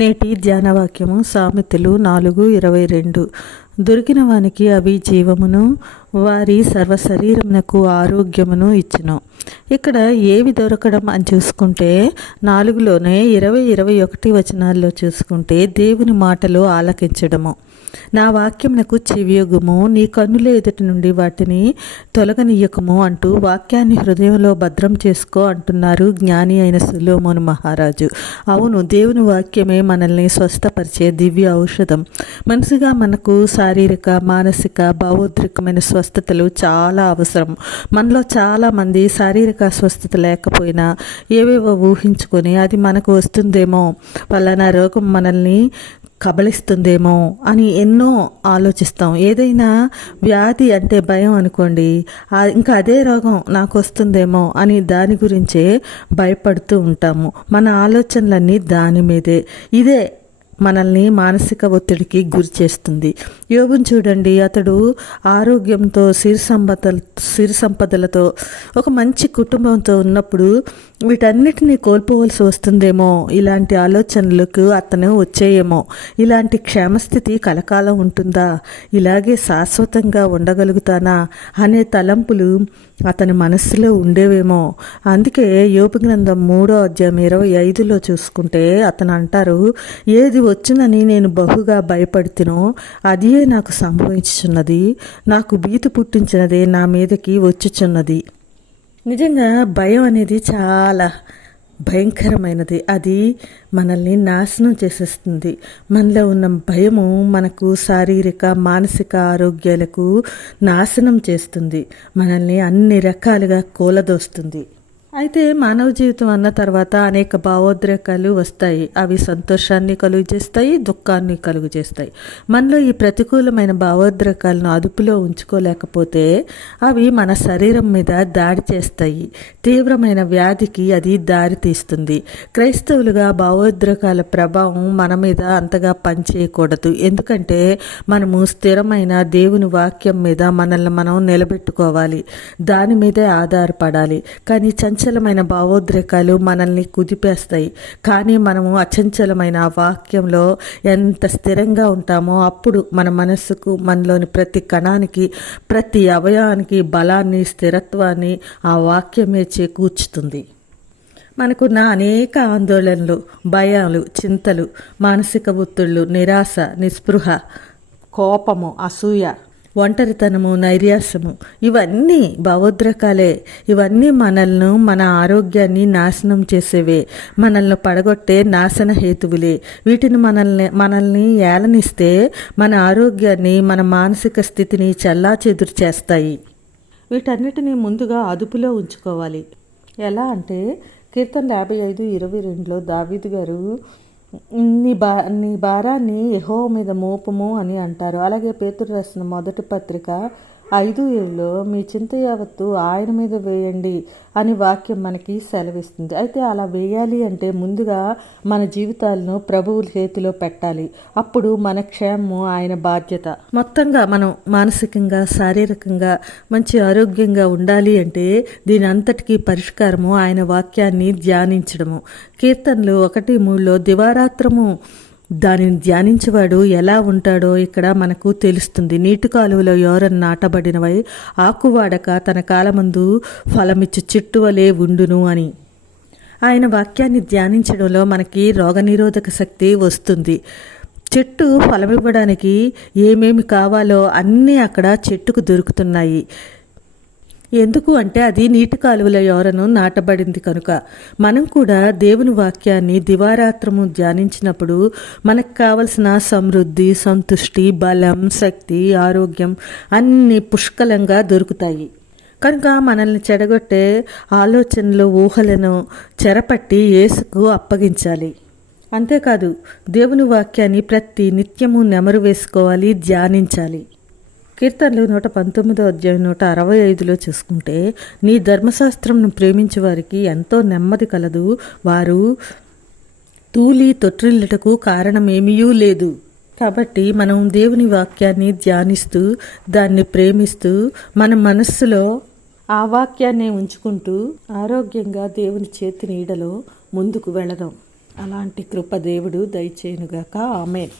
నేటి ధ్యానవాక్యము సామెతలు 4:22. దొరికిన వానికి అవి జీవమును, వారి సర్వశరీరమునకు ఆరోగ్యమును ఇచ్చును. ఇక్కడ ఏవి దొరకడం అని చూసుకుంటే 4లోనే 20-21 వచనాల్లో చూసుకుంటే దేవుని మాటలు ఆలకించడము. నా వాక్యమునకు చెవియొగ్గుము, నీ కన్నుల ఎదుటి నుండి వాటిని తొలగనీయకము అంటూ వాక్యాన్ని హృదయంలో భద్రం చేసుకో అంటున్నారు జ్ఞాని అయిన సొలొమోను మహారాజు. అవును, దేవుని వాక్యమే మనల్ని స్వస్థపరిచే దివ్య ఔషధం. మనసుగా మనకు శారీరక, మానసిక, భావోద్రికమైన స్వస్థతలు చాలా అవసరం. మనలో చాలామంది శారీరక స్వస్థత లేకపోయినా ఏవేవో ఊహించుకొని అది మనకు వస్తుందేమో, పలానా రోగం మనల్ని కబళిస్తుందేమో అని ఎన్నో ఆలోచిస్తాం. ఏదైనా వ్యాధి అంటే భయం అనుకోండి, ఇంకా అదే రోగం నాకు వస్తుందేమో అని దాని గురించే భయపడుతూ ఉంటాము. మన ఆలోచనలన్నీ దాని మీదే. ఇదే మనల్ని మానసిక ఒత్తిడికి గురి చేస్తుంది. యోబుని చూడండి, అతడు ఆరోగ్యంతో సిరి సంపదలతో ఒక మంచి కుటుంబంతో ఉన్నప్పుడు వీటన్నిటినీ కోల్పోవలసి వస్తుందేమో, ఇలాంటి ఆలోచనలకు అతను వచ్చేయేమో. ఇలాంటి క్షేమస్థితి కలకాలం ఉంటుందా, ఇలాగే శాశ్వతంగా ఉండగలుగుతానా అనే తలంపులు అతని మనస్సులో ఉండేవేమో. అందుకే యోబు గ్రంథం 3:25 చూసుకుంటే అతను అంటారు, ఏది వచ్చునని నేను బహుగా భయపడుతునో అదే నాకు సంభవించుచున్నది, నాకు భీతి పుట్టించినదే నా మీదకి వచ్చుచున్నది. నిజంగా భయం అనేది చాలా భయంకరమైనది. అది మనల్ని నాశనం చేసేస్తుంది. మనలో ఉన్న భయము మనకు శారీరక, మానసిక ఆరోగ్యాలకు నాశనం చేస్తుంది. మనల్ని అన్ని రకాలుగా కూలదోస్తుంది. అయితే మానవ జీవితం అన్న తర్వాత అనేక భావోద్రేకాలు వస్తాయి. అవి సంతోషాన్ని కలుగజేస్తాయి, దుఃఖాన్ని కలుగజేస్తాయి. మనలో ఈ ప్రతికూలమైన భావోద్రేకాలను అదుపులో ఉంచుకోలేకపోతే అవి మన శరీరం మీద దాడి చేస్తాయి. తీవ్రమైన వ్యాధికి అది దారి తీస్తుంది. క్రైస్తవులుగా భావోద్రేకాల ప్రభావం మన మీద అంతగా పనిచేయకూడదు. ఎందుకంటే మనము స్థిరమైన దేవుని వాక్యం మీద మనల్ని మనం నిలబెట్టుకోవాలి. దాని మీదే ఆధారపడాలి. కానీ చంచలమైన భావోద్రేకాలు మనల్ని కుదిపేస్తాయి. కానీ మనము అచంచలమైన ఆ వాక్యంలో ఎంత స్థిరంగా ఉంటామో అప్పుడు మన మనస్సుకు, మనలోని ప్రతి కణానికి, ప్రతి అవయవానికి బలాన్ని, స్థిరత్వాన్ని ఆ వాక్యమే చేకూర్చుతుంది. మనకున్న అనేక ఆందోళనలు, భయాలు, చింతలు, మానసిక ఒత్తిళ్లు, నిరాశ, నిస్పృహ, కోపము, అసూయ, ఒంటరితనము, నైరాశ్యము, ఇవన్నీ భావోద్రేకాలే. ఇవన్నీ మనల్ని, మన ఆరోగ్యాన్ని నాశనం చేసేవే, మనల్ని పడగొట్టే నాశన హేతువులే. వీటిని మనల్ని ఏలనిస్తే మన ఆరోగ్యాన్ని, మన మానసిక స్థితిని చెల్లాచెదురు చేస్తాయి. వీటన్నిటినీ ముందుగా అదుపులో ఉంచుకోవాలి. ఎలా అంటే కీర్తన 55:22 దావీదు గారు నీ భారాన్ని యెహోవా మీద మోపము అని అంటారు. అలాగే పేతురు రాసిన మొదటి పత్రిక 5:7 మీ చింత యావత్తు ఆయన మీద వేయండి అని వాక్యం మనకి సెలవిస్తుంది. అయితే అలా వేయాలి అంటే ముందుగా మన జీవితాలను ప్రభువు చేతిలో పెట్టాలి. అప్పుడు మన క్షేమము ఆయన బాధ్యత. మొత్తంగా మనం మానసికంగా, శారీరకంగా మంచి ఆరోగ్యంగా ఉండాలి అంటే దీని అంతటికీ పరిష్కారము ఆయన వాక్యాన్ని ధ్యానించడము. కీర్తనలు 1:3 దివారాత్రము దానిని ధ్యానించేవాడు ఎలా ఉంటాడో ఇక్కడ మనకు తెలుస్తుంది. నీటి కాలువలో యోరను నాటబడినవై ఆకువాడక తన కాలమందు ఫలమిచ్చు చెట్టు వలె ఉండును అని. ఆయన వాక్యాన్ని ధ్యానించడంలో మనకి రోగనిరోధక శక్తి వస్తుంది. చెట్టు ఫలమివ్వడానికి ఏమేమి కావాలో అన్నీ అక్కడ చెట్టుకు దొరుకుతున్నాయి. ఎందుకు అంటే అది నీటి కాలువల యోరను నాటబడింది కనుక. మనం కూడా దేవుని వాక్యాన్ని దివారాత్రము ధ్యానించినప్పుడు మనకు కావలసిన సమృద్ధి, సంతుష్టి, బలం, శక్తి, ఆరోగ్యం అన్నీ పుష్కలంగా దొరుకుతాయి. కనుక మనల్ని చెడగొట్టే ఆలోచనలు, ఊహలను చెరపట్టి యేసుకు అప్పగించాలి. అంతేకాదు దేవుని వాక్యాన్ని ప్రతి నిత్యము నెమరు వేసుకోవాలి, ధ్యానించాలి. కీర్తనలు 119:165 చూసుకుంటే నీ ధర్మశాస్త్రంను ప్రేమించే వారికి ఎంతో నెమ్మది కలదు, వారు తూలి తొట్టిల్లుటకు కారణమేమీయూ లేదు. కాబట్టి మనం దేవుని వాక్యాన్ని ధ్యానిస్తూ, దాన్ని ప్రేమిస్తూ, మన మనస్సులో ఆ వాక్యాన్ని ఉంచుకుంటూ ఆరోగ్యంగా దేవుని చేతి నీడలో ముందుకు వెళదాం. అలాంటి కృప దేవుడు దయచేయునుగాక. ఆమేన్.